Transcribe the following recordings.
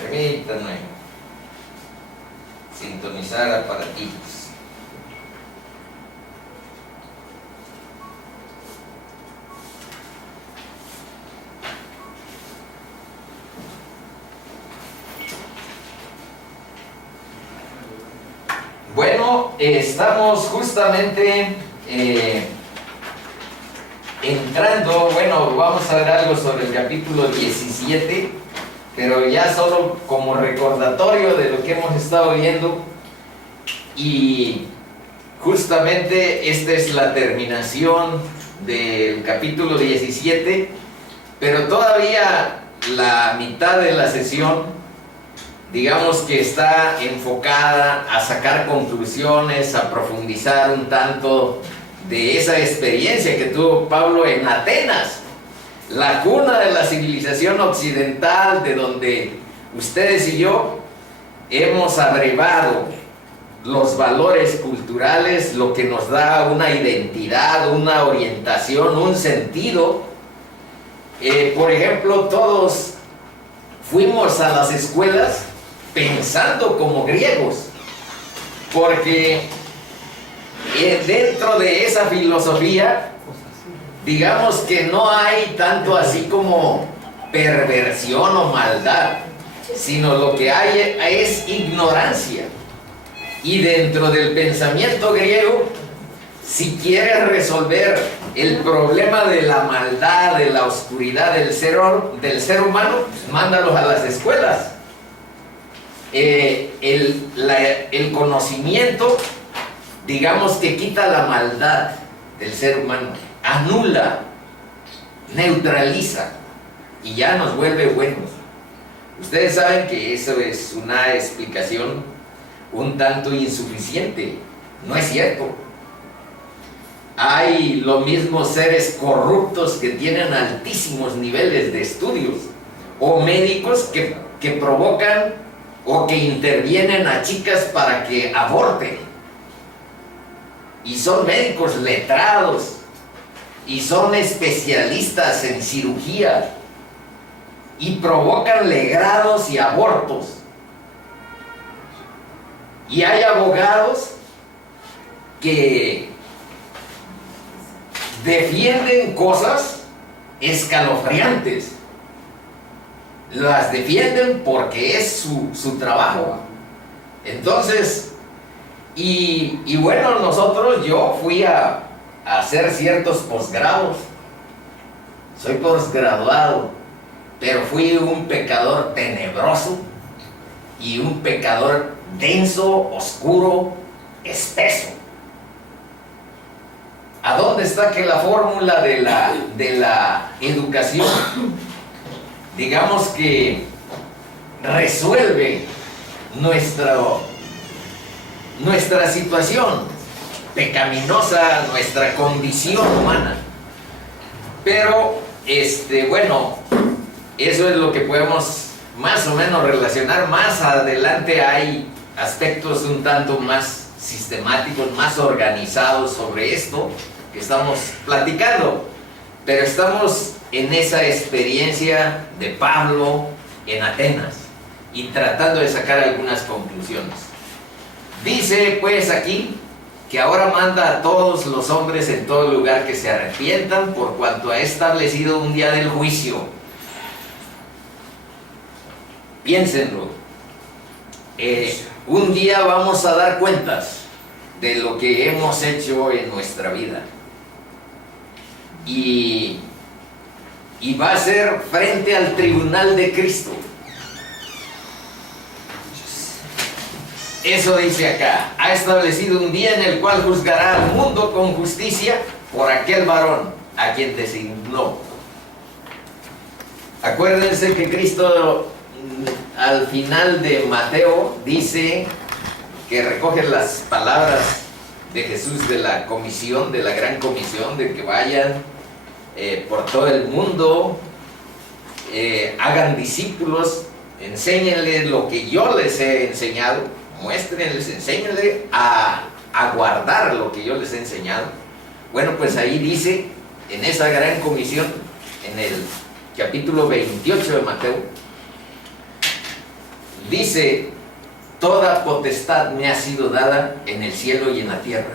Permítanme sintonizar aparatitos. Bueno, estamos justamente entrando, bueno, vamos a ver algo sobre el capítulo 17, pero ya solo como recordatorio de lo que hemos estado viendo. Y justamente esta es la terminación del capítulo 17, pero todavía la mitad de la sesión, digamos que está enfocada a sacar conclusiones, a profundizar un tanto de esa experiencia que tuvo Pablo en Atenas, la cuna de la civilización occidental, de donde ustedes y yo hemos abrevado los valores culturales, lo que nos da una identidad, una orientación, un sentido. Por ejemplo, todos fuimos a las escuelas pensando como griegos, porque dentro de esa filosofía, digamos que no hay tanto así como perversión o maldad, sino lo que hay es ignorancia. Y dentro del pensamiento griego, si quieres resolver el problema de la maldad, de la oscuridad del ser humano, pues mándalos a las escuelas. El conocimiento, digamos que quita la maldad del ser humano, anula, neutraliza y ya nos vuelve buenos. Ustedes saben que eso es una explicación un tanto insuficiente, no es cierto. Hay los mismos seres corruptos que tienen altísimos niveles de estudios, o médicos que provocan o que intervienen a chicas para que aborten, y son médicos letrados y son especialistas en cirugía y provocan legrados y abortos. Y hay abogados que defienden cosas escalofriantes. Las defienden porque es su trabajo. Entonces, y bueno, yo fui a hacer ciertos posgrados. Soy posgraduado, pero fui un pecador tenebroso y un pecador denso, oscuro, espeso. ¿A dónde está que la fórmula de la educación, digamos que resuelve nuestra situación pecaminosa, nuestra condición humana? Pero, bueno, eso es lo que podemos más o menos relacionar. Más adelante hay aspectos un tanto más sistemáticos, más organizados sobre esto que estamos platicando, pero estamos en esa experiencia de Pablo en Atenas y tratando de sacar algunas conclusiones. Dice pues aquí que ahora manda a todos los hombres en todo lugar que se arrepientan, por cuanto ha establecido un día del juicio. Piénsenlo. Un día vamos a dar cuentas de lo que hemos hecho en nuestra vida. Y va a ser frente al tribunal de Cristo. Eso dice acá: ha establecido un día en el cual juzgará al mundo con justicia por aquel varón a quien designó. Acuérdense que Cristo al final de Mateo dice que recoge las palabras de Jesús de la comisión, de la gran comisión, de que vayan por todo el mundo, hagan discípulos, enséñenles lo que yo les he enseñado, muéstrenles, enséñenles a guardar lo que yo les he enseñado. Bueno, pues ahí dice, en esa gran comisión, en el capítulo 28 de Mateo, Dice, toda potestad me ha sido dada en el cielo y en la tierra.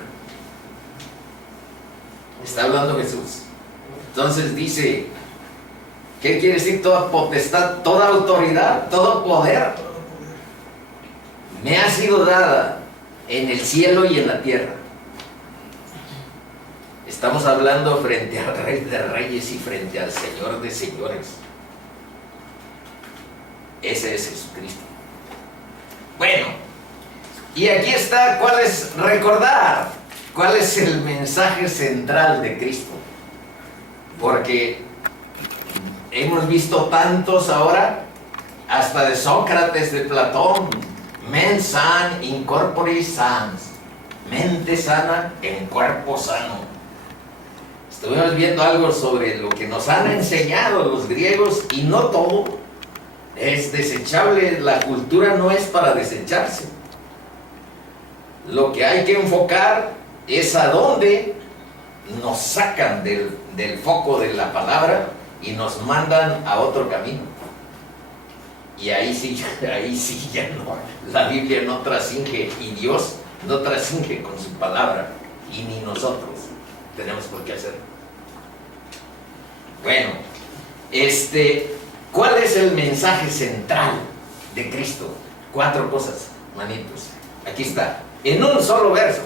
Está hablando Jesús. Entonces dice, ¿qué quiere decir toda potestad? Toda autoridad, todo poder me ha sido dada en el cielo y en la tierra. Estamos hablando frente al Rey de Reyes y frente al Señor de Señores. Ese es Jesucristo. Bueno, y aquí está, recordar cuál es el mensaje central de Cristo. Porque hemos visto tantos ahora, hasta de Sócrates, de Platón, mens san in corpore sans, mente sana en cuerpo sano. Estuvimos viendo algo sobre lo que nos han enseñado los griegos, y no todo es desechable. La cultura no es para desecharse. Lo que hay que enfocar es a dónde nos sacan del foco de la palabra y nos mandan a otro camino. Y ahí sí ya no, la Biblia no trascinge, y Dios no trascinge con su palabra, y ni nosotros tenemos por qué hacerlo. Bueno, ¿cuál es el mensaje central de Cristo? 4 cosas, manitos. Aquí está, en un solo verso.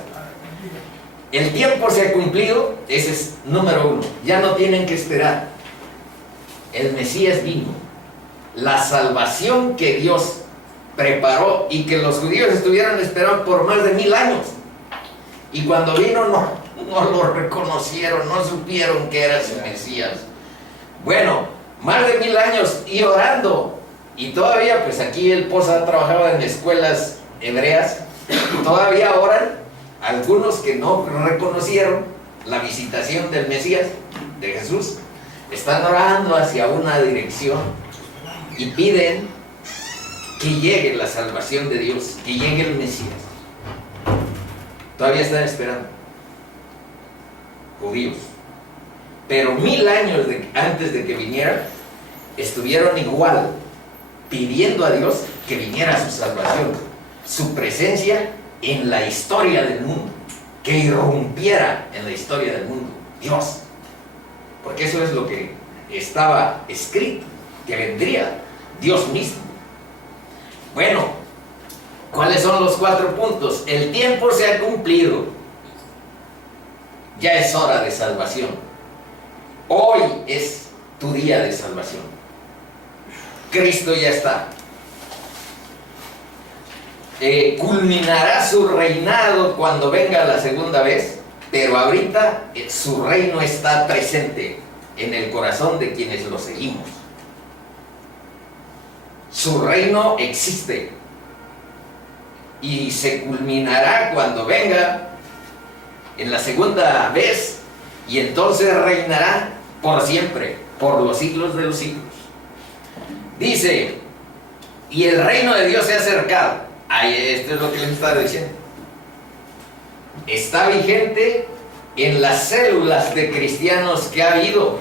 El tiempo se ha cumplido, ese es número 1. Ya no tienen que esperar. El Mesías vino. La salvación que Dios preparó y que los judíos estuvieron esperando por más de 1000 años. Y cuando vino no lo reconocieron, no supieron que era su Mesías. Bueno, más de 1000 años y orando. Y todavía, pues aquí el Poza trabajaba en escuelas hebreas. Todavía oran algunos que no reconocieron la visitación del Mesías, de Jesús. Están orando hacia una dirección y piden que llegue la salvación de Dios, que llegue el Mesías. Todavía están esperando, judíos. Pero 1000 años antes de que viniera, estuvieron igual, pidiendo a Dios que viniera su salvación, su presencia en la historia del mundo, que irrumpiera en la historia del mundo, Dios. Porque eso es lo que estaba escrito, que vendría Dios mismo. Bueno, ¿cuáles son los 4 puntos? El tiempo se ha cumplido. Ya es hora de salvación. Hoy es tu día de salvación. Cristo ya está. Culminará su reinado cuando venga la segunda vez, pero ahorita su reino está presente en el corazón de quienes lo seguimos. Su reino existe y se culminará cuando venga en la segunda vez, y entonces reinará por siempre, por los siglos de los siglos. Dice, y el reino de Dios se ha acercado. Ahí, esto es lo que les estaba diciendo. Está vigente en las células de cristianos que ha habido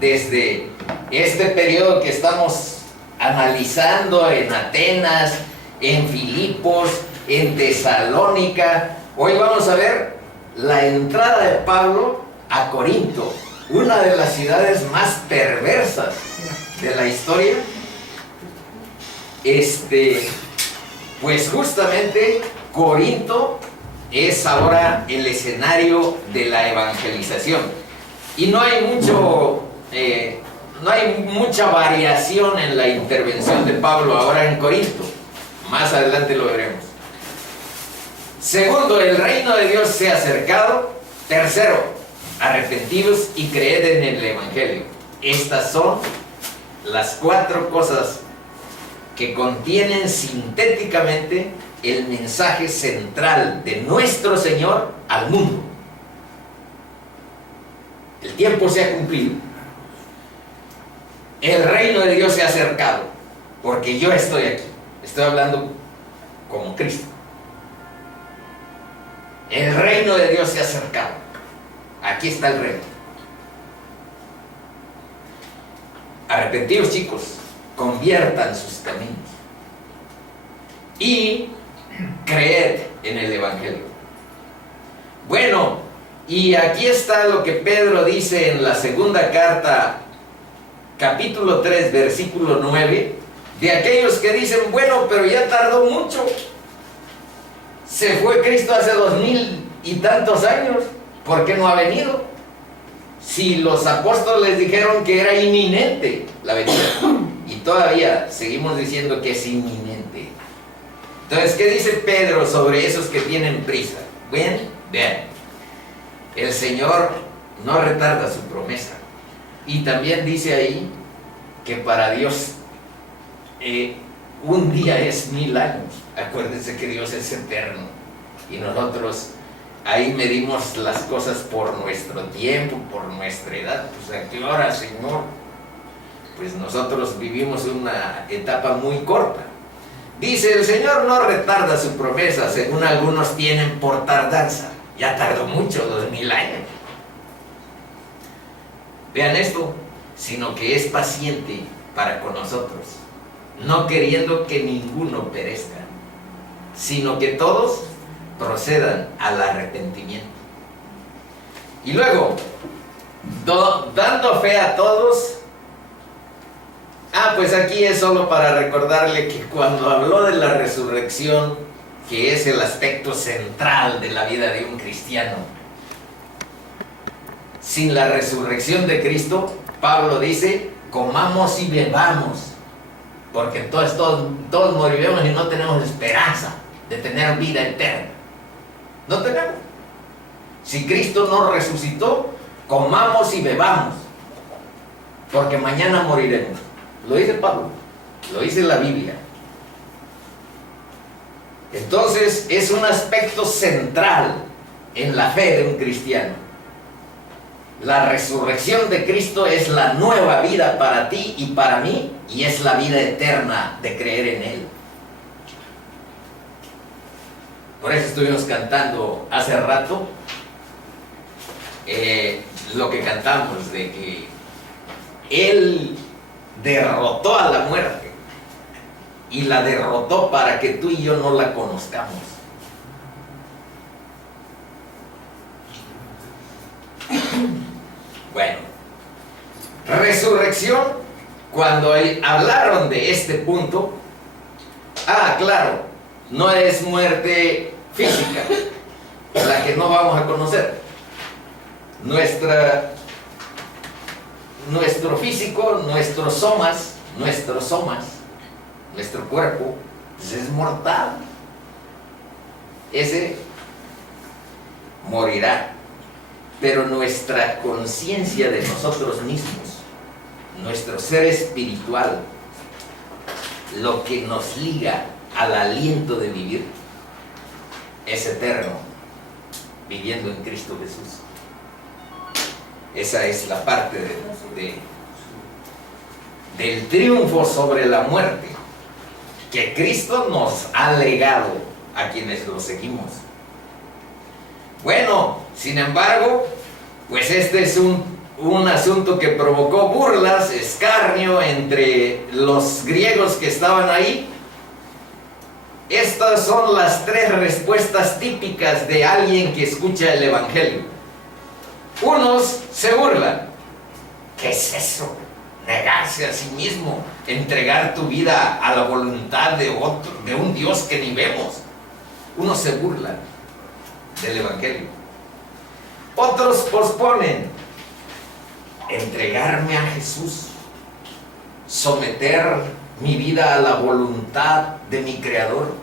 desde este periodo que estamos analizando en Atenas, en Filipos, en Tesalónica. Hoy vamos a ver la entrada de Pablo a Corinto, una de las ciudades más perversas de la historia. Pues justamente Corinto es ahora el escenario de la evangelización, y no hay mucha variación en la intervención de Pablo ahora en Corinto. Más adelante lo veremos. Segundo, el reino de Dios se ha acercado. Tercero, arrepentidos y creed en el evangelio. Estas son las 4 cosas que contienen sintéticamente el mensaje central de nuestro Señor al mundo. El tiempo se ha cumplido. El reino de Dios se ha acercado, porque yo estoy aquí. Estoy hablando como Cristo. El reino de Dios se ha acercado. Aquí está el reino. Arrepentidos, chicos, conviertan sus caminos. y creed en el Evangelio. Bueno, y aquí está lo que Pedro dice en la segunda carta, capítulo 3, versículo 9, de aquellos que dicen, bueno, pero ya tardó mucho. Se fue Cristo hace 2000 y tantos años, ¿por qué no ha venido? Si los apóstoles dijeron que era inminente la venida, y todavía seguimos diciendo que es inminente. Entonces, ¿qué dice Pedro sobre esos que tienen prisa? Vean, el Señor no retarda su promesa. Y también dice ahí que para Dios un día es 1000 años. Acuérdense que Dios es eterno y nosotros ahí medimos las cosas por nuestro tiempo, por nuestra edad. Pues ¿a qué hora, Señor? Pues nosotros vivimos una etapa muy corta. Dice, el Señor no retarda su promesa, según algunos tienen por tardanza. Ya tardó mucho, 2000 años. Vean esto, sino que es paciente para con nosotros, no queriendo que ninguno perezca, sino que todos procedan al arrepentimiento. Y luego, dando fe a todos. Pues aquí es solo para recordarle que cuando habló de la resurrección, que es el aspecto central de la vida de un cristiano, sin la resurrección de Cristo, Pablo dice, comamos y bebamos, porque entonces todos moriremos y no tenemos esperanza de tener vida eterna. No tenemos. Si Cristo no resucitó, comamos y bebamos, porque mañana moriremos. Lo dice Pablo, lo dice la Biblia. Entonces es un aspecto central en la fe de un cristiano. La resurrección de Cristo es la nueva vida para ti y para mí, y es la vida eterna de creer en Él. Por eso estuvimos cantando hace rato lo que cantamos, de que Él derrotó a la muerte y la derrotó para que tú y yo no la conozcamos. Bueno, resurrección, cuando hablaron de este punto, claro, no es muerte física, la que no vamos a conocer. Nuestro físico, nuestro cuerpo, pues es mortal. Ese morirá. Pero nuestra conciencia de nosotros mismos, nuestro ser espiritual, lo que nos liga al aliento de vivir, es eterno, viviendo en Cristo Jesús. Esa es la parte del triunfo sobre la muerte que Cristo nos ha legado a quienes lo seguimos. Bueno, sin embargo, pues este es un asunto que provocó burlas, escarnio entre los griegos que estaban ahí. Estas son las 3 respuestas típicas de alguien que escucha el Evangelio. Unos se burlan. ¿Qué es eso? Negarse a sí mismo, entregar tu vida a la voluntad de un Dios que ni vemos. Unos se burlan del Evangelio. Otros posponen entregarme a Jesús, someter mi vida a la voluntad de mi Creador.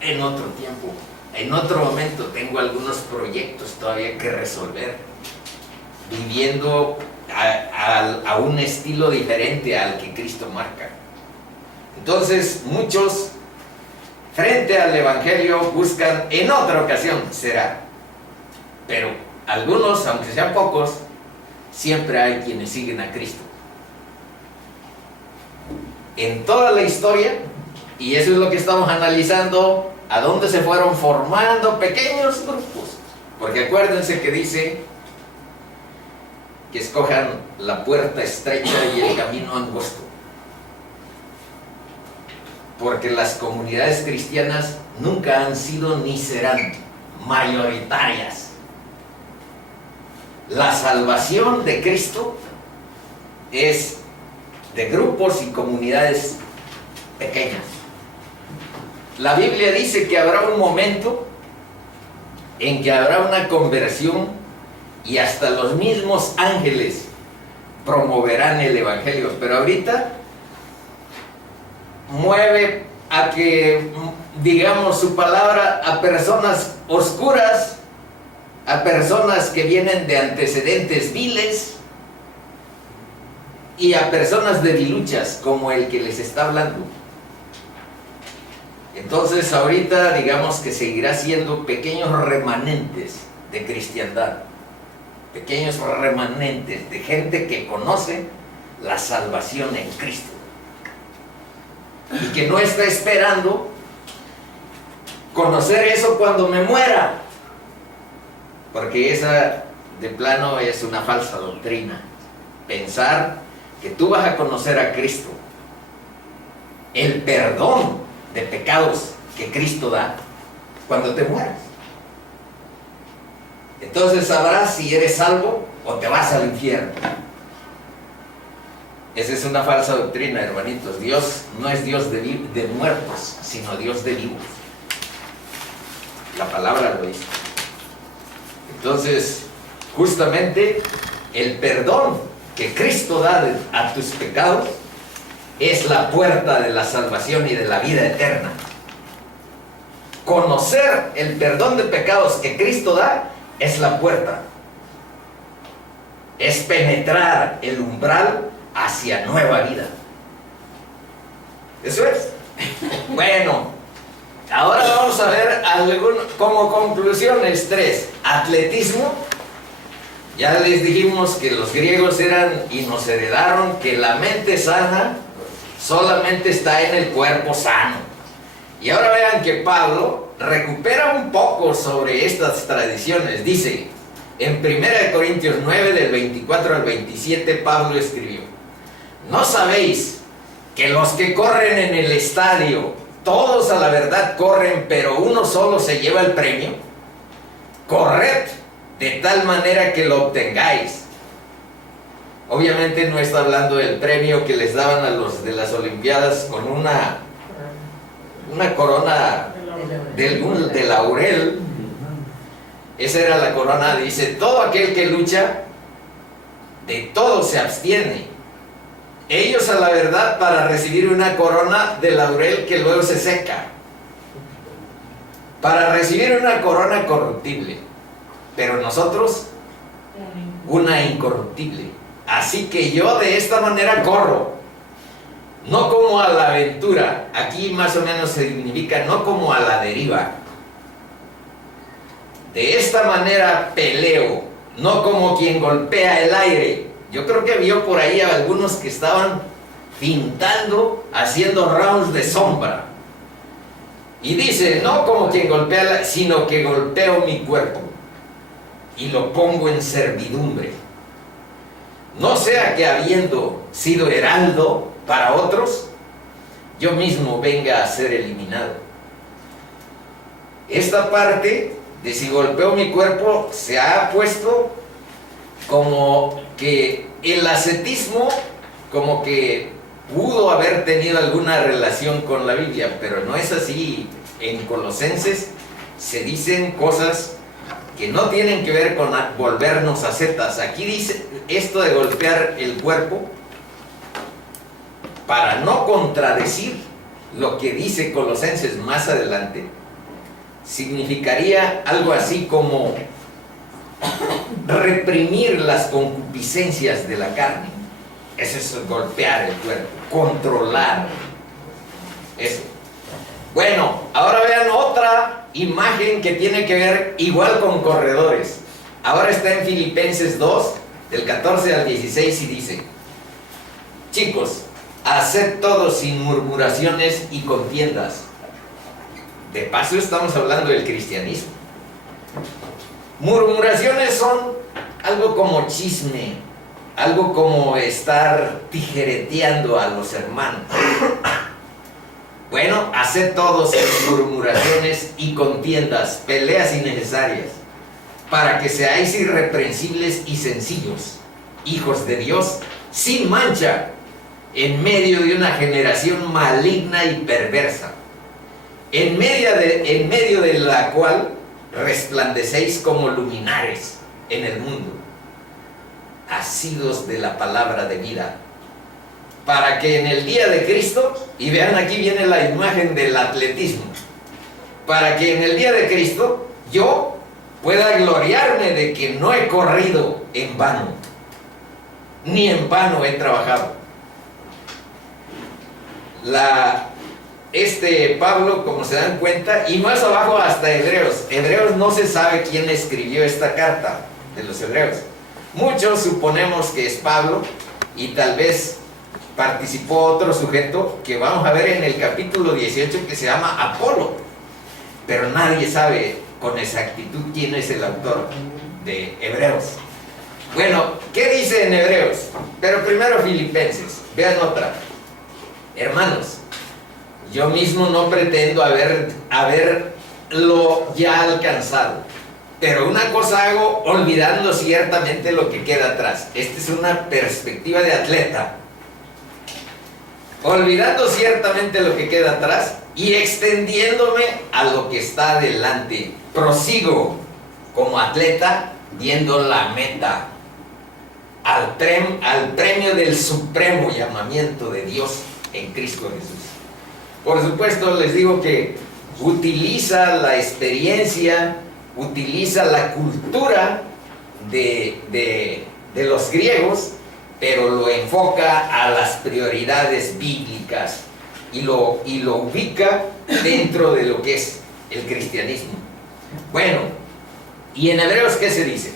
En otro tiempo, en otro momento, tengo algunos proyectos todavía que resolver, viviendo a un estilo diferente al que Cristo marca. Entonces, muchos frente al Evangelio buscan en otra ocasión, será. Pero algunos, aunque sean pocos, siempre hay quienes siguen a Cristo. En toda la historia, y eso es lo que estamos analizando, a dónde se fueron formando pequeños grupos. Porque acuérdense que dice que escojan la puerta estrecha y el camino angosto. porque las comunidades cristianas nunca han sido ni serán mayoritarias. La salvación de Cristo es de grupos y comunidades pequeñas. La Biblia dice que habrá un momento en que habrá una conversión y hasta los mismos ángeles promoverán el evangelio, pero ahorita mueve a que, digamos, su palabra a personas oscuras, a personas que vienen de antecedentes viles y a personas debiluchas como el que les está hablando. Entonces ahorita digamos que seguirá siendo pequeños remanentes de cristiandad, pequeños remanentes de gente que conoce la salvación en Cristo y que no está esperando conocer eso cuando me muera, porque esa de plano es una falsa doctrina. Pensar que tú vas a conocer a Cristo, el perdón de pecados que Cristo da cuando te mueras. Entonces sabrás si eres salvo o te vas al infierno. Esa es una falsa doctrina, hermanitos. Dios no es Dios de muertos, sino Dios de vivos. La palabra lo dice. Entonces, justamente el perdón que Cristo da a tus pecados es la puerta de la salvación y de la vida eterna. Conocer el perdón de pecados que Cristo da es la puerta. Es penetrar el umbral hacia nueva vida. Eso es. Bueno, ahora vamos a ver como conclusiones 3. Atletismo. Ya les dijimos que los griegos eran y nos heredaron que la mente sana solamente está en el cuerpo sano. Y ahora vean que Pablo recupera un poco sobre estas tradiciones. Dice, en 1 Corintios 9, del 24 al 27, Pablo escribió: ¿no sabéis que los que corren en el estadio, todos a la verdad corren, pero uno solo se lleva el premio? Corred de tal manera que lo obtengáis. Obviamente no está hablando del premio que les daban a los de las Olimpiadas con una corona de laurel. Esa era la corona. Dice, todo aquel que lucha, de todo se abstiene. Ellos a la verdad para recibir una corona de laurel que luego se seca, para recibir una corona corruptible, pero nosotros una incorruptible. Así que yo de esta manera corro, no como a la aventura. Aquí más o menos significa no como a la deriva. De esta manera peleo, no como quien golpea el aire. Yo creo que vio por ahí a algunos que estaban pintando, haciendo rounds de sombra. Y dice, no como quien golpea el aire, sino que golpeo mi cuerpo y lo pongo en servidumbre. No sea que habiendo sido heraldo para otros, yo mismo venga a ser eliminado. Esta parte de si golpeo mi cuerpo se ha puesto como que el ascetismo como que pudo haber tenido alguna relación con la Biblia, pero no es así. En Colosenses se dicen cosas que no tienen que ver con volvernos ascetas. Aquí dice esto de golpear el cuerpo para no contradecir lo que dice Colosenses más adelante. Significaría algo así como reprimir las concupiscencias de la carne. Eso es golpear el cuerpo, controlar eso. Bueno, ahora vean otra imagen que tiene que ver igual con corredores. Ahora está en Filipenses 2, del 14 al 16, y dice: chicos, haced todo sin murmuraciones y contiendas. De paso estamos hablando del cristianismo. Murmuraciones son algo como chisme, algo como estar tijereteando a los hermanos. Bueno, haced todo sin murmuraciones y contiendas, peleas innecesarias, para que seáis irreprensibles y sencillos, hijos de Dios, sin mancha, en medio de una generación maligna y perversa, en medio de la cual resplandecéis como luminares en el mundo, asidos de la palabra de vida, para que en el día de Cristo, y vean, aquí viene la imagen del atletismo, para que en el día de Cristo yo pueda gloriarme de que no he corrido en vano, ni en vano he trabajado. Pablo, como se dan cuenta, y más abajo hasta Hebreos no se sabe quién escribió esta carta de los Hebreos. Muchos suponemos que es Pablo, y tal vez participó otro sujeto que vamos a ver en el capítulo 18, que se llama Apolo, pero nadie sabe con exactitud quién es el autor de Hebreos. Bueno, ¿qué dice en Hebreos? Pero primero Filipenses, vean otra. Hermanos, yo mismo no pretendo haberlo ya alcanzado, pero una cosa hago, olvidando ciertamente lo que queda atrás. Esta es una perspectiva de atleta. Olvidando ciertamente lo que queda atrás y extendiéndome a lo que está adelante, prosigo como atleta viendo la meta, al premio del supremo llamamiento de Dios en Cristo Jesús. Por supuesto, les digo que utiliza la experiencia, utiliza la cultura de los griegos, pero lo enfoca a las prioridades bíblicas y lo ubica dentro de lo que es el cristianismo. Bueno, y en Hebreos, ¿qué se dice?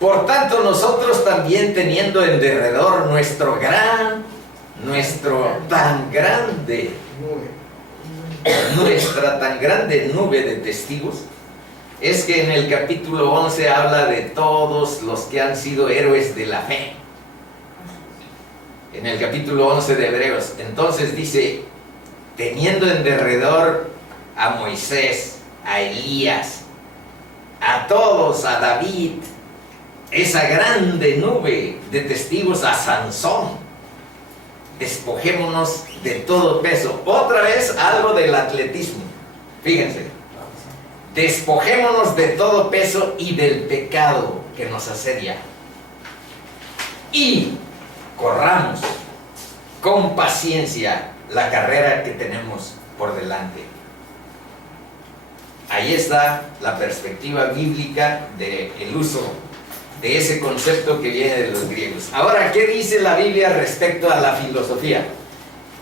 Por tanto, nosotros también, teniendo en derredor nuestra tan grande nube de testigos, es que en el capítulo 11 habla de todos los que han sido héroes de la fe. En el capítulo 11 de Hebreos, entonces dice, teniendo en derredor a Moisés, a Elías, a todos, a David, esa grande nube de testigos, a Sansón, despojémonos de todo peso. Otra vez algo del atletismo, fíjense, despojémonos de todo peso y del pecado que nos asedia, y corramos con paciencia la carrera que tenemos por delante. Ahí está la perspectiva bíblica del uso de ese concepto que viene de los griegos. Ahora, ¿qué dice la Biblia respecto a la filosofía?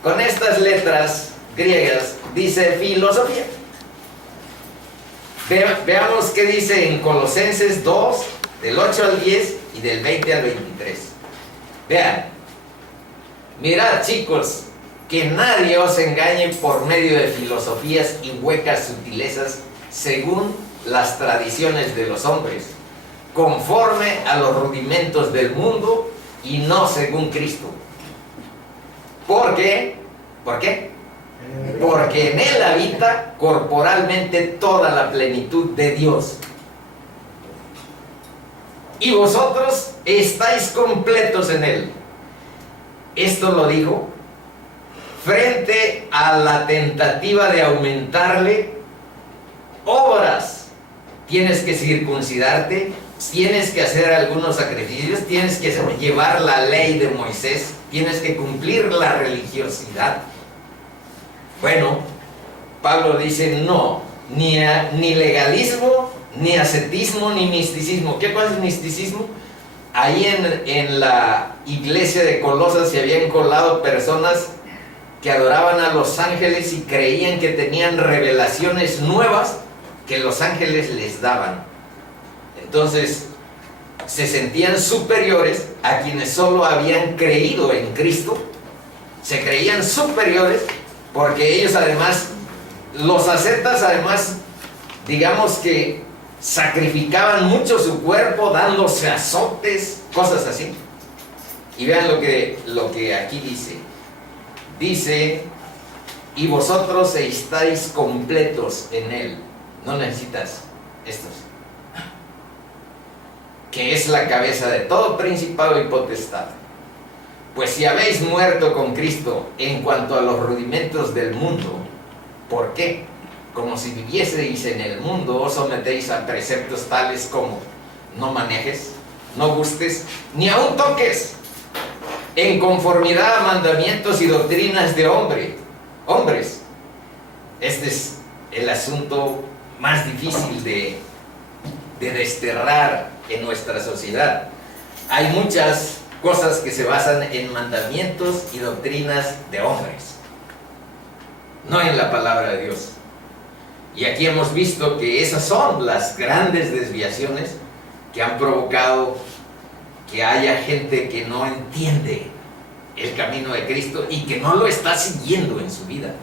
Con estas letras griegas dice filosofía. Veamos qué dice en Colosenses 2, del 8 al 10 y del 20 al 23. Vean, mirad, chicos, que nadie os engañe por medio de filosofías y huecas sutilezas según las tradiciones de los hombres, conforme a los rudimentos del mundo y no según Cristo. ¿Por qué? ¿Por qué? Porque en Él habita corporalmente toda la plenitud de Dios. Y vosotros estáis completos en Él. Esto lo dijo frente a la tentativa de aumentarle obras. Tienes que circuncidarte, tienes que hacer algunos sacrificios, tienes que llevar la ley de Moisés, tienes que cumplir la religiosidad. Bueno, Pablo dice no, ni legalismo, ni ascetismo, ni misticismo. ¿Qué cosa es misticismo? Ahí en la iglesia de Colosas se habían colado personas que adoraban a los ángeles y creían que tenían revelaciones nuevas que los ángeles les daban. Entonces se sentían superiores a quienes solo habían creído en Cristo. Se creían superiores porque ellos, además, los ascetas, además, digamos que sacrificaban mucho su cuerpo dándose azotes, cosas así. Y vean lo que aquí dice. Dice y vosotros estáis completos en Él. No necesitas estos, que es la cabeza de todo principado y potestad. Pues si habéis muerto con Cristo en cuanto a los rudimentos del mundo, ¿por qué? Como si vivieseis en el mundo, os sometéis a preceptos tales como: no manejes, no gustes, ni aun toques, en conformidad a mandamientos y doctrinas de hombres. Este es el asunto más difícil de desterrar en nuestra sociedad. Hay muchas cosas que se basan en mandamientos y doctrinas de hombres, no en la palabra de Dios. Y aquí hemos visto que esas son las grandes desviaciones que han provocado que haya gente que no entiende el camino de Cristo y que no lo está siguiendo en su vida.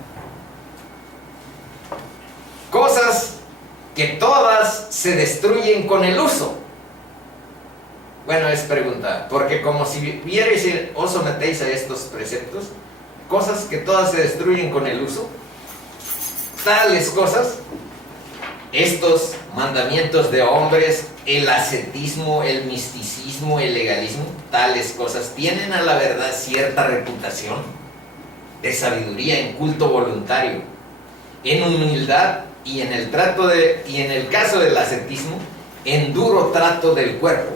Cosas que todas se destruyen con el uso. Bueno, es pregunta, porque como si vierais os sometéis a estos preceptos, cosas que todas se destruyen con el uso, tales cosas, estos mandamientos de hombres, el ascetismo, el misticismo, el legalismo, tales cosas tienen a la verdad cierta reputación de sabiduría en culto voluntario, en humildad y en el caso del ascetismo, en duro trato del cuerpo.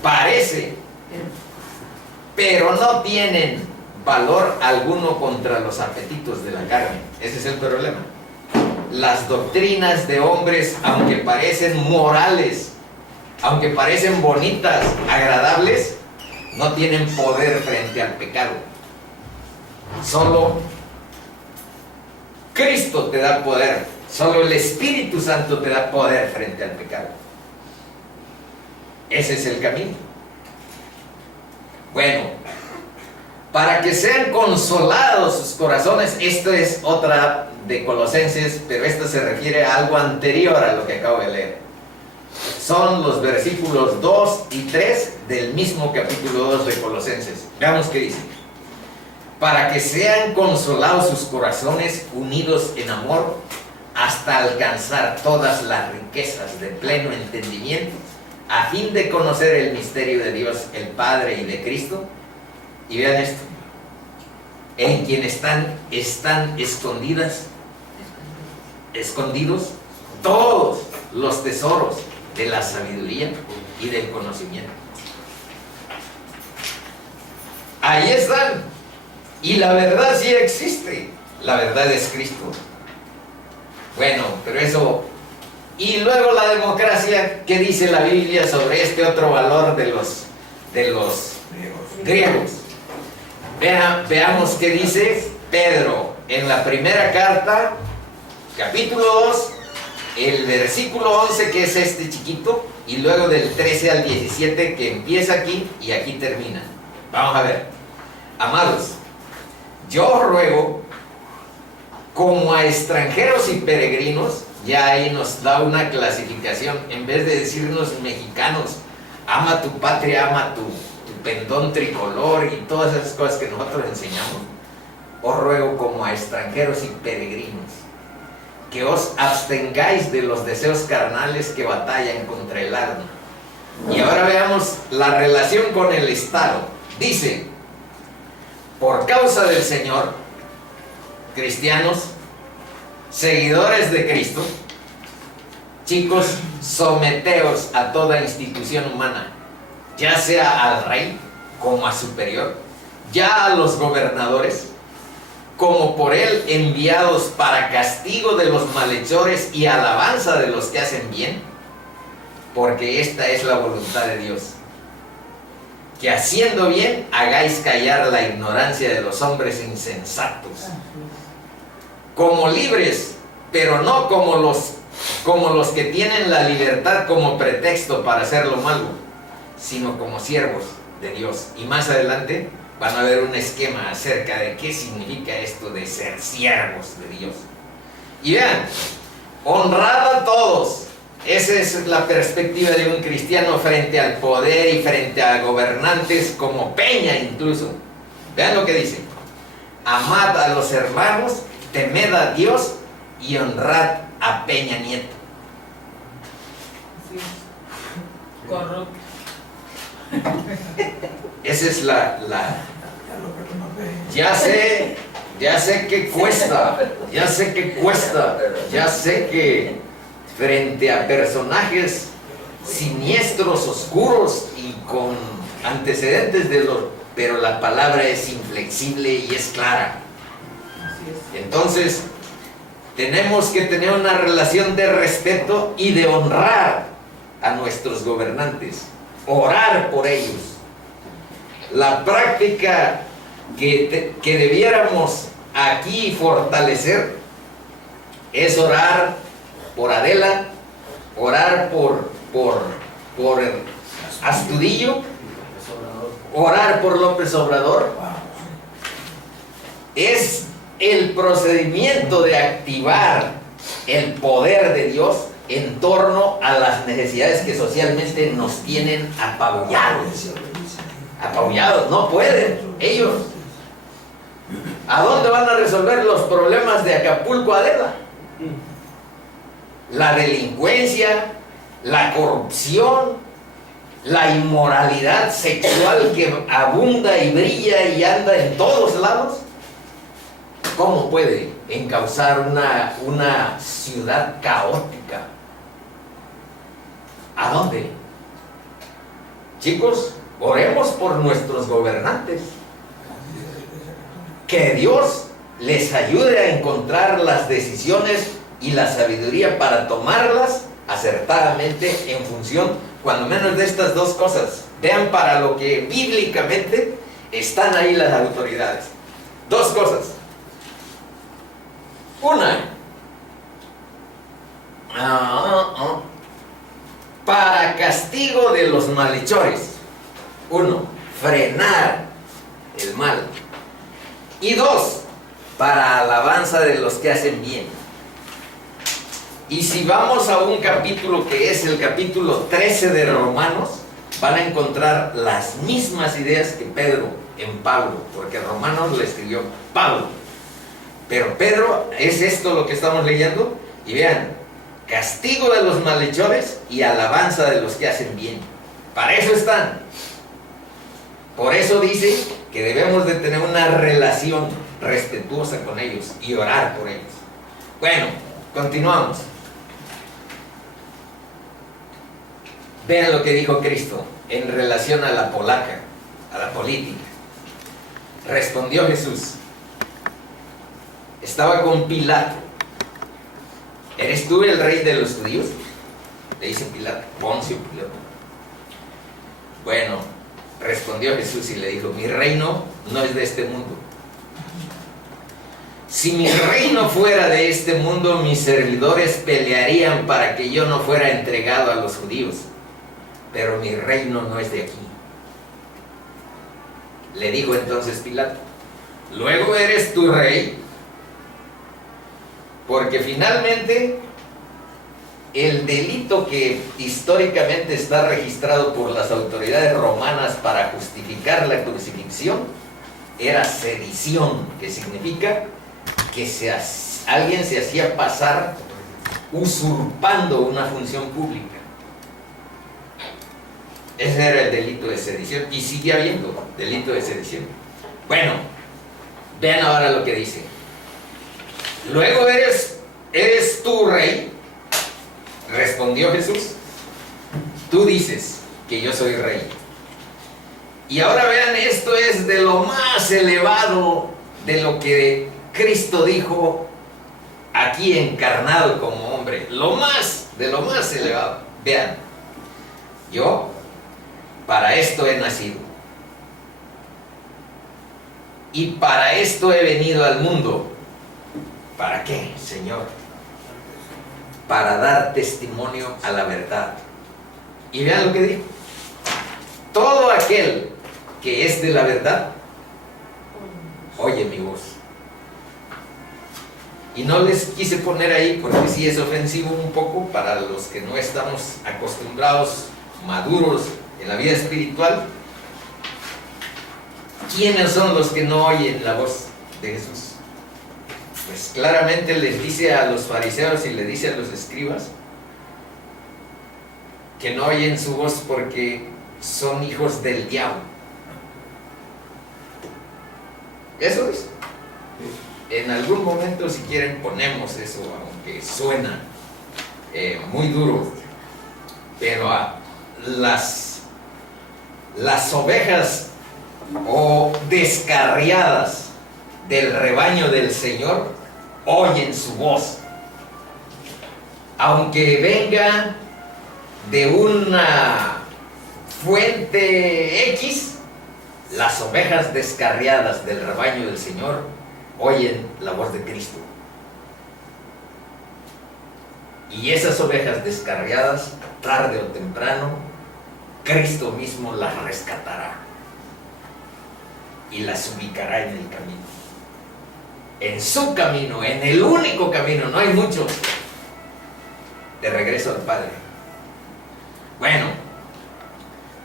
Parece, pero no tienen valor alguno contra los apetitos de la carne. Ese es el problema. Las doctrinas de hombres, aunque parecen morales, aunque parecen bonitas, agradables, no tienen poder frente al pecado. Solo Cristo te da poder, solo el Espíritu Santo te da poder frente al pecado. Ese es el camino. Bueno, para que sean consolados sus corazones, esto es otra de Colosenses, pero esto se refiere a algo anterior a lo que acabo de leer. Son los versículos 2 y 3 del mismo capítulo 2 de Colosenses. Veamos qué dice. Para que sean consolados sus corazones, unidos en amor, hasta alcanzar todas las riquezas de pleno entendimiento, a fin de conocer el misterio de Dios el Padre y de Cristo. Y vean esto: en quien están escondidos todos los tesoros de la sabiduría y del conocimiento. Ahí están. Y la verdad sí existe. La verdad es Cristo. Bueno, pero eso... Y luego la democracia, ¿qué dice la Biblia sobre este otro valor de los griegos? Veamos qué dice Pedro en la primera carta, capítulo 2, el versículo 11, que es este chiquito, y luego del 13 al 17, que empieza aquí y aquí termina. Vamos a ver. Amados, yo os ruego, como a extranjeros y peregrinos, ya ahí nos da una clasificación, en vez de decirnos mexicanos, ama tu patria, ama tu pendón tricolor y todas esas cosas que nosotros enseñamos, os ruego como a extranjeros y peregrinos, que os abstengáis de los deseos carnales que batallan contra el alma. Y ahora veamos la relación con el Estado. Dice: por causa del Señor, cristianos, seguidores de Cristo, chicos, someteos a toda institución humana, ya sea al rey como a superior, ya a los gobernadores, como por él enviados para castigo de los malhechores y alabanza de los que hacen bien, porque esta es la voluntad de Dios, que haciendo bien hagáis callar la ignorancia de los hombres insensatos, como libres, pero no como los que tienen la libertad como pretexto para hacer lo malo, sino como siervos de Dios. Y más adelante van a ver un esquema acerca de qué significa esto de ser siervos de Dios. Y vean, honrad a todos. Esa es la perspectiva de un cristiano frente al poder y frente a gobernantes como Peña incluso. Vean lo que dice: amad a los hermanos, temed a Dios y honrad a Peña Nieto. Sí. Corrupto. Esa es la... Ya sé que cuesta, ya sé que frente a personajes siniestros, oscuros y con antecedentes pero la palabra es inflexible y es clara. Así es. Entonces, tenemos que tener una relación de respeto y de honrar a nuestros gobernantes, orar por ellos. La práctica que debiéramos aquí fortalecer es orar por Adela, orar por Astudillo, orar por López Obrador. Es el procedimiento de activar el poder de Dios en torno a las necesidades que socialmente nos tienen apabullados. Apabullados, no pueden ellos. ¿A dónde van a resolver los problemas de Acapulco, Adela? La delincuencia, la corrupción, la inmoralidad sexual que abunda y brilla y anda en todos lados. ¿Cómo puede encauzar una ciudad caótica? ¿A dónde? Chicos, oremos por nuestros gobernantes. Que Dios les ayude a encontrar las decisiones y la sabiduría para tomarlas acertadamente en función, cuando menos, de estas dos cosas. Vean para lo que bíblicamente están ahí las autoridades. Dos cosas. Una, para castigo de los malhechores. Uno, frenar el mal. Y dos, para alabanza de los que hacen bien. Y si vamos a un capítulo que es el capítulo 13 de Romanos, van a encontrar las mismas ideas que Pedro en Pablo, porque Romanos lo escribió Pablo. Pero Pedro, es esto lo que estamos leyendo, y vean, castigo de los malhechores y alabanza de los que hacen bien. Para eso están. Por eso dice que debemos de tener una relación respetuosa con ellos y orar por ellos. Bueno, continuamos. Vean lo que dijo Cristo en relación a la polaca, a la política. Respondió Jesús. Estaba con Pilato. ¿Eres tú el rey de los judíos? Le dice Pilato, Poncio Pilato. Bueno, respondió Jesús y le dijo, mi reino no es de este mundo. Si mi reino fuera de este mundo, mis servidores pelearían para que yo no fuera entregado a los judíos. Pero mi reino no es de aquí. Le dijo entonces Pilato, luego eres tu rey. Porque finalmente el delito que históricamente está registrado por las autoridades romanas para justificar la crucifixión era sedición, que significa que alguien se hacía pasar usurpando una función pública. Ese era el delito de sedición y sigue habiendo delito de sedición. Bueno, vean ahora lo que dice. Luego eres tú rey. Respondió Jesús, tú dices que yo soy rey. Y ahora vean, esto es de lo más elevado de lo que Cristo dijo aquí encarnado como hombre. De lo más elevado. Vean, yo para esto he nacido. Y para esto he venido al mundo. ¿Para qué, Señor? Para dar testimonio a la verdad. Y vean lo que dijo. Todo aquel que es de la verdad, oye mi voz. Y no les quise poner ahí porque sí es ofensivo un poco para los que no estamos acostumbrados, maduros en la vida espiritual. ¿Quiénes son los que no oyen la voz de Jesús. Pues claramente les dice a los fariseos y le dice a los escribas que no oyen su voz porque son hijos del diablo. Eso es. En algún momento, si quieren, ponemos eso, aunque suena muy duro, pero las ovejas o descarriadas del rebaño del Señor oyen su voz, aunque venga de una fuente X. Las ovejas descarriadas del rebaño del Señor oyen la voz de Cristo. Y esas ovejas descarriadas, tarde o temprano, Cristo mismo las rescatará y las ubicará en el camino. En su camino, en el único camino, no hay muchos, de regreso al Padre. Bueno,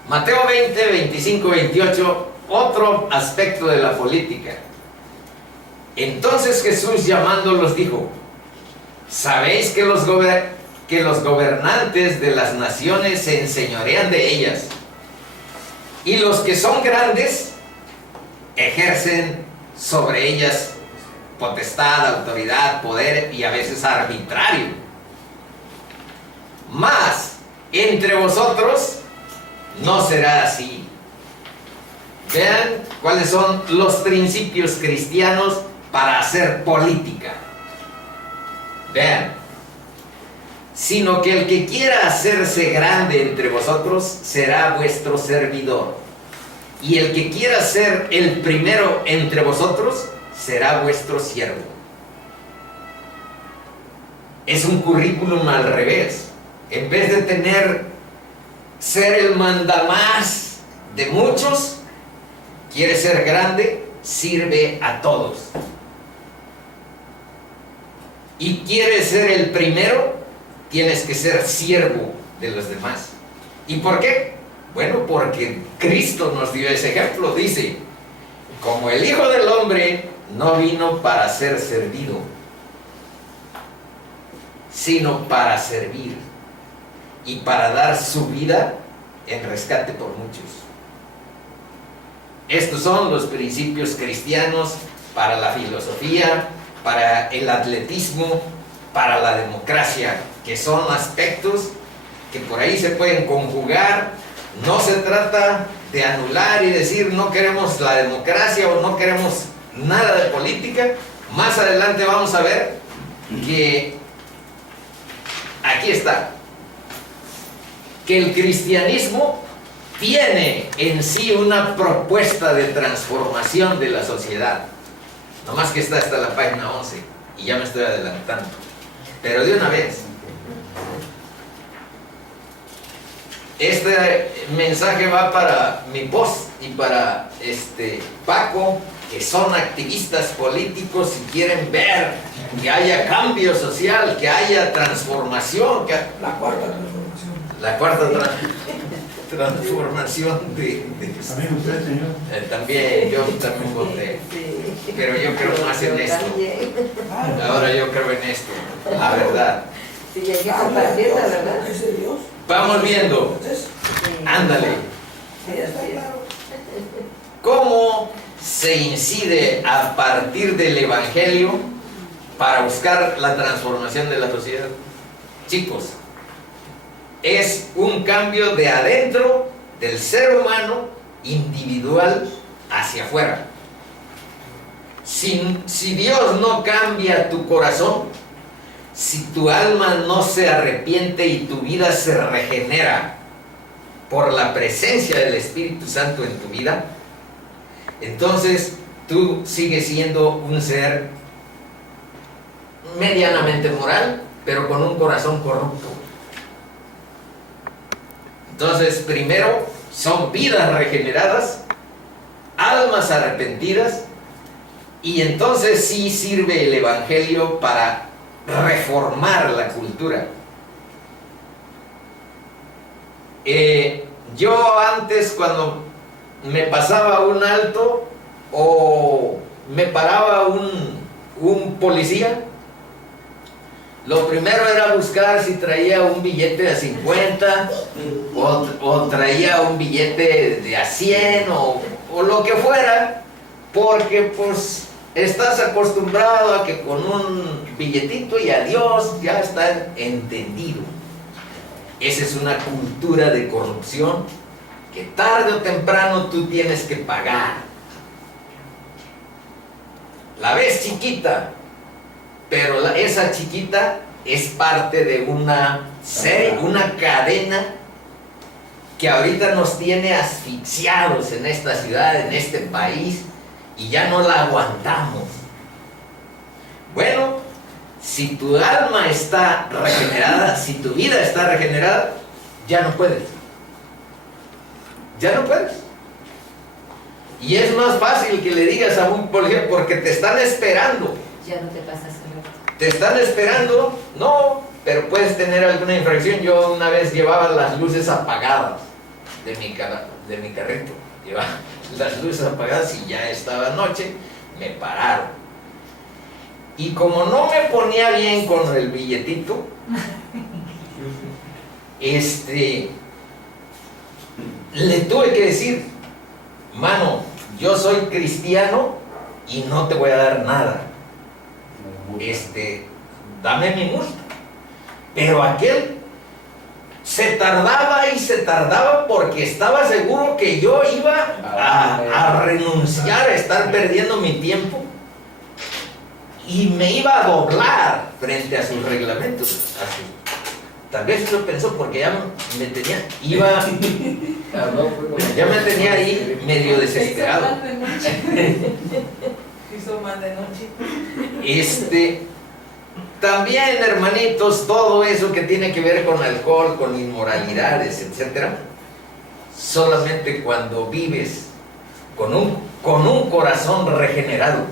Mateo 20, 25, 28, otro aspecto de la política. Entonces Jesús llamándolos dijo: ¿sabéis que los gobernantes de las naciones se enseñorean de ellas, y los que son grandes ejercen sobre ellas potestad, autoridad, poder y a veces arbitrario? Mas entre vosotros no será así. Vean cuáles son los principios cristianos para hacer política. Vean: sino que el que quiera hacerse grande entre vosotros será vuestro servidor, y el que quiera ser el primero entre vosotros será vuestro siervo. Es un currículum al revés. En vez de ser el mandamás de muchos, quiere ser grande, sirve a todos. Y quiere ser el primero, tienes que ser siervo de los demás. ¿Y por qué? Bueno, porque Cristo nos dio ese ejemplo. Dice: como el Hijo del Hombre no vino para ser servido, sino para servir y para dar su vida en rescate por muchos. Estos son los principios cristianos para la filosofía, para el atletismo, para la democracia, que son aspectos que por ahí se pueden conjugar. No se trata de anular y decir no queremos la democracia o no queremos nada de política. Más adelante vamos a ver que aquí está, que el cristianismo tiene en sí una propuesta de transformación de la sociedad. Nomás que está hasta la página 11 y ya me estoy adelantando, pero de una vez. Este mensaje va para mi post y para Paco, que son activistas políticos y quieren ver que haya cambio social, que haya transformación, La cuarta transformación. la cuarta transformación de ¿También usted, señor? también, yo también voté, pero yo creo más en esto. Ahora yo creo en esto, la verdad. Sí, hay que compartirla, ¿verdad? ¿Es de Dios? Vamos viendo, Entonces, ándale, sí, está claro. cómo se incide a partir del Evangelio para buscar la transformación de la sociedad. Chicos, es un cambio de adentro del ser humano individual hacia afuera. Si Dios no cambia tu corazón, si tu alma no se arrepiente y tu vida se regenera por la presencia del Espíritu Santo en tu vida, entonces tú sigues siendo un ser medianamente moral, pero con un corazón corrupto. Entonces, primero son vidas regeneradas, almas arrepentidas, y entonces sí sirve el Evangelio para reformar la cultura. Yo antes, cuando me pasaba un alto o me paraba un policía, lo primero era buscar si traía un billete de 50 o traía un billete de a 100 o lo que fuera, porque pues estás acostumbrado a que con un billetito y adiós ya está entendido. Esa es una cultura de corrupción que tarde o temprano tú tienes que pagar. La ves chiquita, pero esa chiquita es parte de una serie, una cadena que ahorita nos tiene asfixiados en esta ciudad, en este país, y ya no la aguantamos. Bueno, si tu alma está regenerada, si tu vida está regenerada, ya no puedes. Ya no puedes. Y es más fácil que le digas a un policía, porque te están esperando. Ya no te pasas el rato. Te están esperando, no, pero puedes tener alguna infracción. Yo una vez llevaba las luces apagadas de mi carrito. Llevaba las luces apagadas y ya estaba noche, me pararon. Y como no me ponía bien con el billetito, le tuve que decir, mano, yo soy cristiano y no te voy a dar nada. Dame mi multa. Pero aquel se tardaba y se tardaba porque estaba seguro que yo iba a renunciar a estar perdiendo mi tiempo y me iba a doblar frente a sus reglamentos. Así. Tal vez eso pensó porque ya me tenía, ya me tenía ahí medio desesperado. Hizo mal de noche. También, hermanitos, todo eso que tiene que ver con alcohol, con inmoralidades, etcétera, solamente cuando vives con un corazón regenerado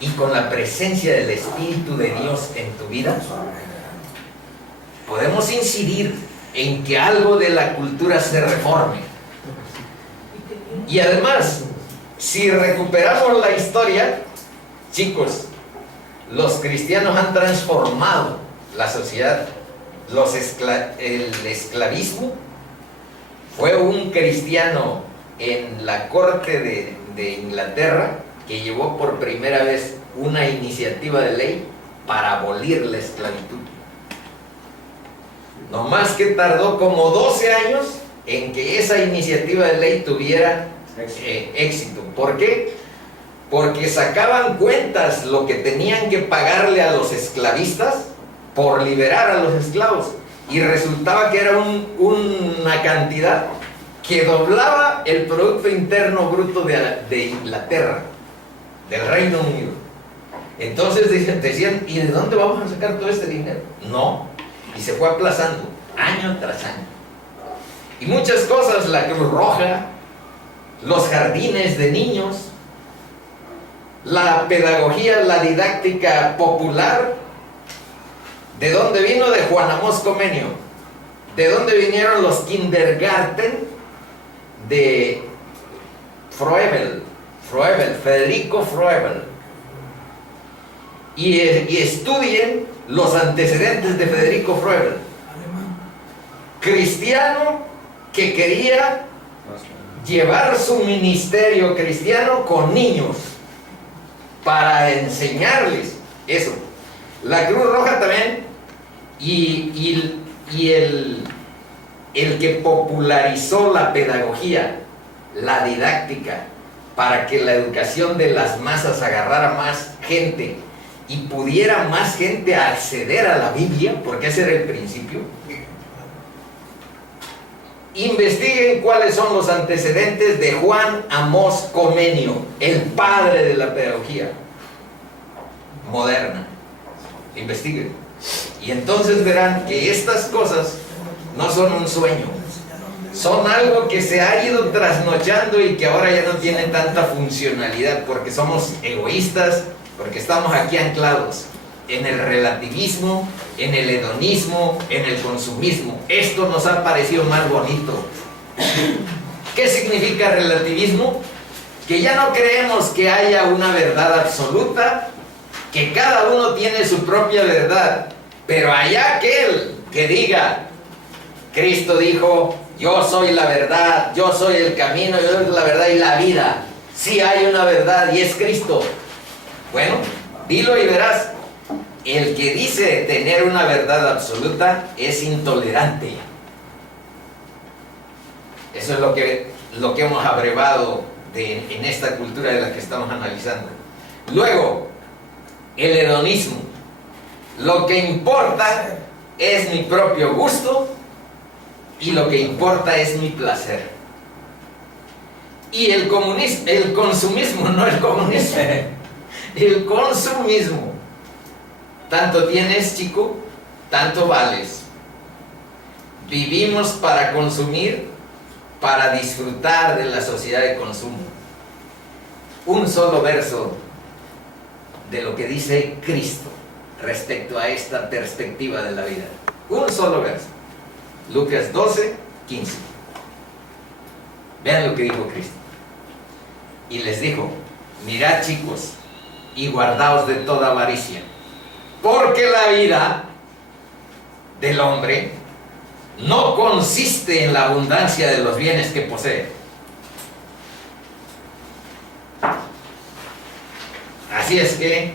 y con la presencia del Espíritu de Dios en tu vida, podemos incidir en que algo de la cultura se reforme. Y además, si recuperamos la historia, chicos, los cristianos han transformado la sociedad. El esclavismo fue un cristiano en la corte de Inglaterra que llevó por primera vez una iniciativa de ley para abolir la esclavitud. No más que tardó como 12 años en que esa iniciativa de ley tuviera éxito. ¿Por qué? Porque sacaban cuentas lo que tenían que pagarle a los esclavistas por liberar a los esclavos, y resultaba que era una cantidad que doblaba el Producto Interno Bruto de Inglaterra, del Reino Unido. Entonces decían, ¿y de dónde vamos a sacar todo este dinero? No, y se fue aplazando año tras año. Y muchas cosas, la Cruz Roja, los jardines de niños, la pedagogía, la didáctica popular, ¿de dónde vino? De Juan Amós Comenio. ¿De dónde vinieron los kindergarten? De Froebel, Federico Froebel. Y estudien los antecedentes de Federico Froebel. Cristiano que quería llevar su ministerio cristiano con niños para enseñarles eso. La Cruz Roja también, y el que popularizó la pedagogía, la didáctica, para que la educación de las masas agarrara más gente y pudiera más gente acceder a la Biblia, porque ese era el principio. Investiguen cuáles son los antecedentes de Juan Amós Comenio, el padre de la pedagogía moderna. Investiguen. Y entonces verán que estas cosas no son un sueño, son algo que se ha ido trasnochando y que ahora ya no tiene tanta funcionalidad, porque somos egoístas, porque estamos aquí anclados en el relativismo, en el hedonismo, en el consumismo. Esto nos ha parecido más bonito. ¿Qué significa relativismo? que ya no creemos que haya una verdad absoluta, que cada uno tiene su propia verdad, pero hay aquel que diga, Cristo dijo, yo soy la verdad, yo soy el camino, yo soy la verdad y la vida. Sí hay una verdad y es Cristo. Bueno, dilo y verás. El que dice tener una verdad absoluta es intolerante. Eso es lo que hemos abrevado en esta cultura de la que estamos analizando. Luego, el hedonismo. Lo que importa es mi propio gusto y lo que importa es mi placer. Y el consumismo, no el comunismo, el consumismo. Tanto tienes, chico, tanto vales. Vivimos para consumir, para disfrutar de la sociedad de consumo. Un solo verso de lo que dice Cristo respecto a esta perspectiva de la vida. Un solo verso. Lucas 12, 15. Vean lo que dijo Cristo. Y les dijo, mirad, chicos, y guardaos de toda avaricia, porque la vida del hombre no consiste en la abundancia de los bienes que posee. Así es que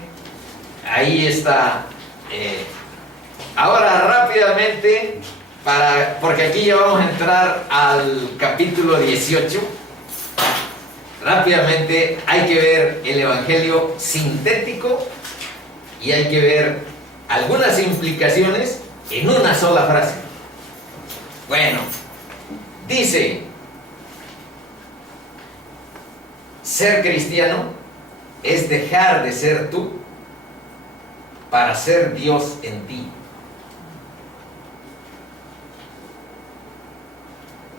ahí está. Ahora rápidamente, porque aquí ya vamos a entrar al capítulo 18. Rápidamente hay que ver el Evangelio sintético y hay que ver algunas implicaciones en una sola frase. Bueno, dice, ser cristiano es dejar de ser tú para ser Dios en ti.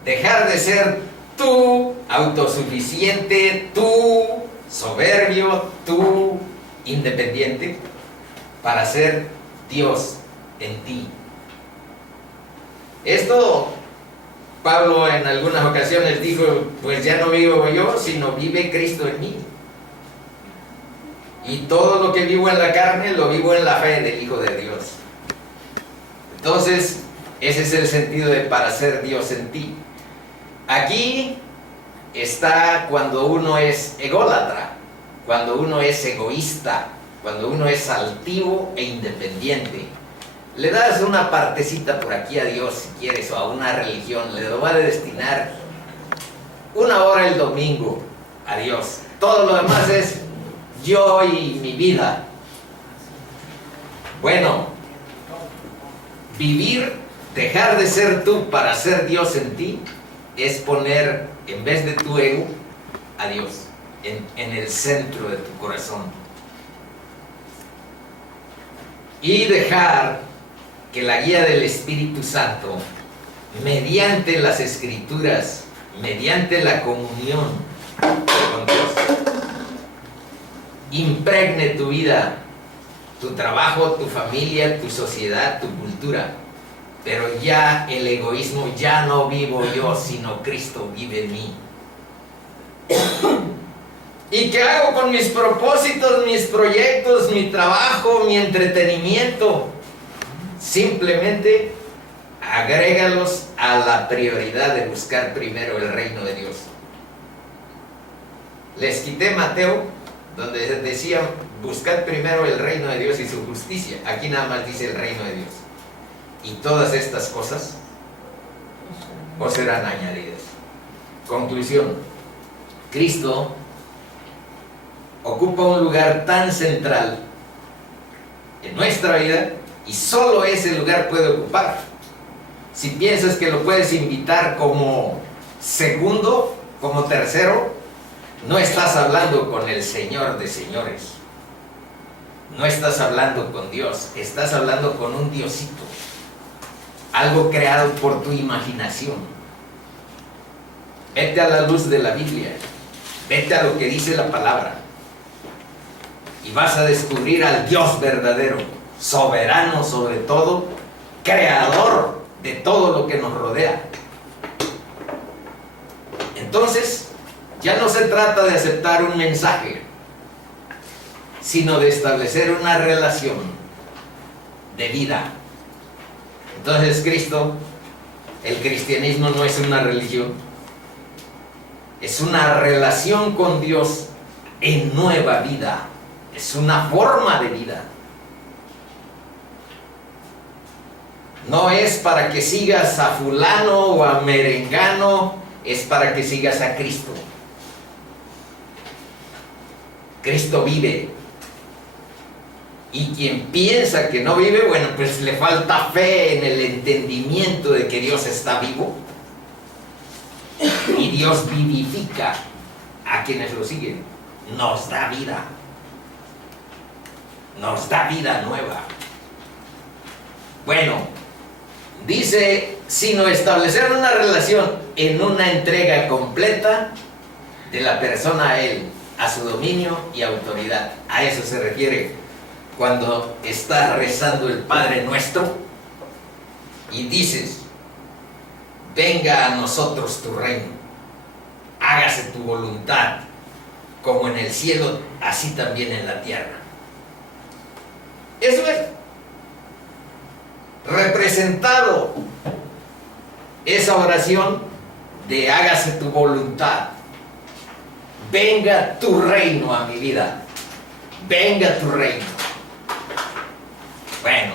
Dejar de ser tú autosuficiente, tú soberbio, tú independiente, para ser Dios en ti. Esto Pablo en algunas ocasiones dijo, pues ya no vivo yo, sino vive Cristo en mí. Y todo lo que vivo en la carne, lo vivo en la fe del Hijo de Dios. Entonces, ese es el sentido de para ser Dios en ti. Aquí está cuando uno es ególatra, cuando uno es egoísta, cuando uno es altivo e independiente. Le das una partecita por aquí a Dios si quieres, o a una religión, le lo va a destinar una hora el domingo a Dios. Todo lo demás es yo y mi vida. Bueno, vivir, dejar de ser tú para ser Dios en ti, es poner en vez de tu ego a Dios en el centro de tu corazón. Y dejar que la guía del Espíritu Santo, mediante las Escrituras, mediante la comunión con Dios, impregne tu vida, tu trabajo, tu familia, tu sociedad, tu cultura. Pero ya el egoísmo, ya no vivo yo, sino Cristo vive en mí. ¿Y qué hago con mis propósitos, mis proyectos, mi trabajo, mi entretenimiento? Simplemente agrégalos a la prioridad de buscar primero el reino de Dios. Les quité Mateo, donde decía buscad primero el reino de Dios y su justicia. Aquí nada más dice el reino de Dios. Y todas estas cosas os serán añadidas. Conclusión. Cristo ocupa un lugar tan central en nuestra vida y solo ese lugar puede ocupar. Si piensas que lo puedes invitar como segundo, como tercero, no estás hablando con el Señor de señores. No estás hablando con Dios, estás hablando con un diosito. Algo creado por tu imaginación. Vete a la luz de la Biblia. Vete a lo que dice la palabra. Y vas a descubrir al Dios verdadero, soberano sobre todo, creador de todo lo que nos rodea. Entonces, Ya no se trata de aceptar un mensaje, sino de establecer una relación de vida. Entonces el cristianismo no es una religión, es una relación con Dios en nueva vida, es una forma de vida. No es para que sigas a fulano o a merengano, es para que sigas a Cristo. Cristo vive. Y quien piensa que no vive, bueno, pues le falta fe en el entendimiento de que Dios está vivo. Y Dios vivifica a quienes lo siguen. Nos da vida. Nos da vida nueva. Bueno, dice, sino establecer una relación en una entrega completa de la persona a Él, a su dominio y autoridad. A eso se refiere cuando estás rezando el Padre Nuestro y dices, venga a nosotros tu reino, hágase tu voluntad, como en el cielo, así también en la tierra. Eso es representado, esa oración de hágase tu voluntad, venga tu reino a mi vida, venga tu reino. Bueno,